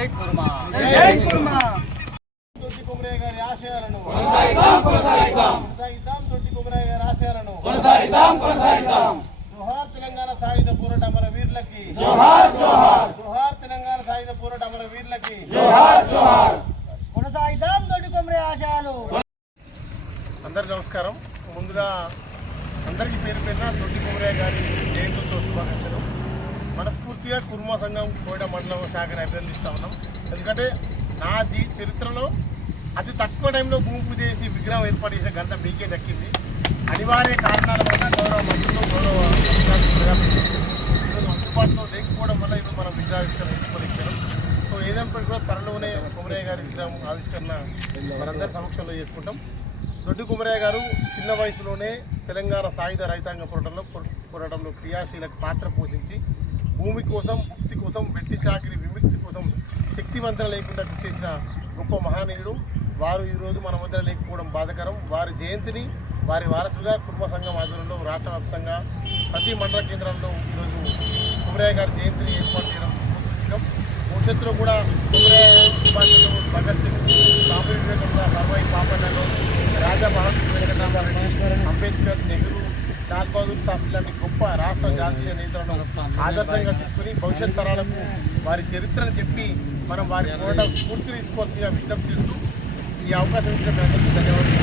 జై కుర్మా జై కుర్మా దొడ్డి కొమరయ్య గారి ఆశయాలను కొనసాగిద్దాం దొడ్డి కొమరయ్య గారి ఆశయాలను కొనసాగిద్దాం జోహార్ తెలంగాణ సాయుధ పోరాట అమర వీరులకి జోహార్ తెలంగాణ సాయుధ పోరాట అమర వీరులకి కొనసాగిద్దాం దొడ్డి కొమరయ్య ఆశయాలు. అందరికీ నమస్కారం. ముందుగా అందరికీ పేరు పేరున దొడ్డి కొమరయ్య గారి జయంతితో శుభాకాంక్షలు. మనస్ఫూర్తిగా కుర్మా సంఘం కోయడ మండలం శాఖను అభినందిస్తూ ఉన్నాం. ఎందుకంటే నా చరిత్రలో అతి తక్కువ టైంలో భూమి పూజ చేసి విగ్రహం ఏర్పాటు చేసిన గంట మీకే దక్కింది. అనివార్య కారణాల వల్ల గౌరవ మంత్రులు ఈరోజు అందుబాటులో లేకపోవడం వల్ల ఈరోజు మనం విగ్రహావిష్కరణ చేసుకోలేకపోయాం. సో ఏదైనప్పటికీ కూడా త్వరలోనే కొమరయ్య గారి విగ్రహం ఆవిష్కరణ మనందరి సమక్షంలో చేసుకుంటాం. దొడ్డి కొమరయ్య గారు చిన్న వయసులోనే తెలంగాణ సాయుధ రైతాంగ పోరాటంలో క్రియాశీలక పాత్ర పోషించి భూమి కోసం, ముక్తి కోసం, వెట్టి చాకిరి విముక్తి కోసం శక్తివంతం లేకుండా చేసిన గొప్ప మహనీయుడు. వారు ఈరోజు మన మధ్య లేకపోవడం బాధాకరం. వారి జయంతిని వారి వారసుగా కుర్మ సంఘం ఆధ్వర్యంలో రాష్ట్ర వ్యాప్తంగా ప్రతి మండల కేంద్రంలో ఈరోజు కొమరయ్య గారి జయంతిని ఏర్పాటు చేయడం సూచించడం. భవిష్యత్తులో కూడా కొమరయ్య సుభాష్ చంద్రబోస్, భగత్ సింగ్, స్వామి వివేకానంద, సర్వాయి పాపన్నలు, రాజా బహదూర్ వెంకటరామారెడ్డి, అంబేద్కర్, నెహ్రూ, లాల్ బహదూర్ శాస్త్రి లాంటి గొప్ప రాష్ట్ర జాతీయ నేతలను ఆదర్శంగా తీసుకుని భవిష్యత్ తరాలకు వారి చరిత్రను చెప్పి మనం వారి పోరాట స్ఫూర్తి తీసుకోవాల్సిన విజ్ఞప్తి చేస్తూ ఈ అవకాశం ఇచ్చిన మీ అందరికీ ధన్యవాదాలు.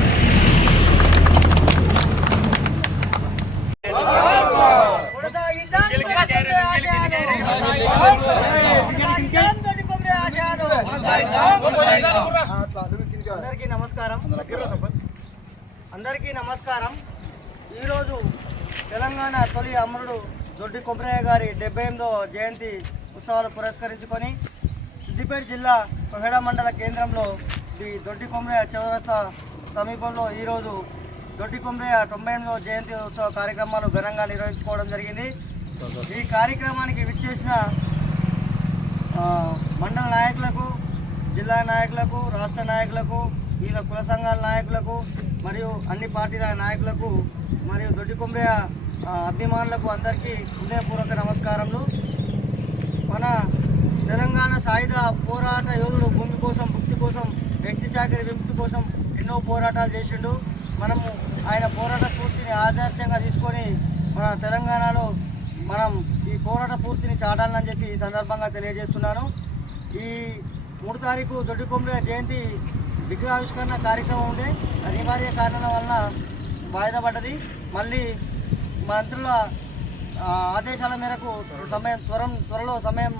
అందరికీ నమస్కారం. ఈరోజు తెలంగాణ తొలి అమరుడు దొడ్డి కొమరయ్య గారి 78వ జయంతి ఉత్సవాలు పురస్కరించుకొని సిద్దిపేట జిల్లా కోహెడ మండల కేంద్రంలో ఈ దొడ్డి కొమరయ్య చౌరస్తా సమీపంలో ఈరోజు దొడ్డి కొమరయ్య 98వ జయంతి ఉత్సవ కార్యక్రమాలు ఘనంగా నిర్వహించుకోవడం జరిగింది. ఈ కార్యక్రమానికి విచ్చేసిన మండల నాయకులకు, జిల్లా నాయకులకు, రాష్ట్ర నాయకులకు, వివిధ కుల సంఘాల నాయకులకు మరియు అన్ని పార్టీల నాయకులకు మరియు దొడ్డి కొమరయ్య అభిమానులకు అందరికీ హృదయపూర్వక నమస్కారములు. మన తెలంగాణ సాయుధ పోరాట యోధుడు భూమి కోసం, ముక్తి కోసం, వ్యక్తి చాకరి విముక్తి కోసం ఎన్నో పోరాటాలు చేసిండు. మనము ఆయన పోరాట స్ఫూర్తిని ఆదర్శంగా తీసుకొని మన తెలంగాణలో మనం ఈ పోరాట స్ఫూర్తిని చాటాలని చెప్పి ఈ సందర్భంగా తెలియజేస్తున్నాను. ఈ 3 తారీఖు దొడ్డి కొమరయ్య జయంతి విగ్రహావిష్కరణ కార్యక్రమం ఉండే అనివార్య కారణాల వలన వాయిదా పడ్డది. మళ్ళీ మంత్రుల ఆదేశాల మేరకు త్వరలో సమయం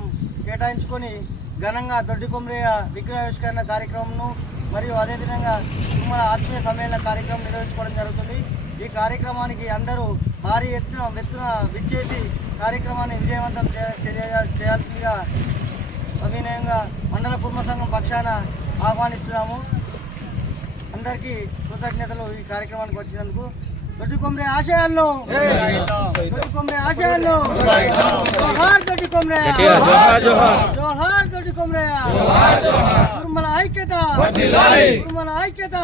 కేటాయించుకొని ఘనంగా దొడ్డి కొమరయ్య విగ్రహావిష్కరణ కార్యక్రమంను మరియు అదేవిధంగా తుమ్మల ఆత్మీయ సమ్మేళన కార్యక్రమం నిర్వహించుకోవడం జరుగుతుంది. ఈ కార్యక్రమానికి అందరూ భారీ ఎత్తున విచ్చేసి కార్యక్రమాన్ని విజయవంతం చేయాల్సిందిగా సవినయంగా మండల కుర్మ సంఘం పక్షాన ఆహ్వానిస్తున్నాము. అందరికీ కృతజ్ఞతలు ఈ కార్యక్రమానికి వచ్చినందుకు. దొడ్డి కొమరయ్య ఆశయాలను, దొడ్డి కొమరయ్య ఆశయాలను, జోహార్ దొడ్డి కొమరయ్య, జోహార్ దొడ్డి కొమరయ్య, కుర్మల ఐక్యత, కుర్మల ఐక్యత.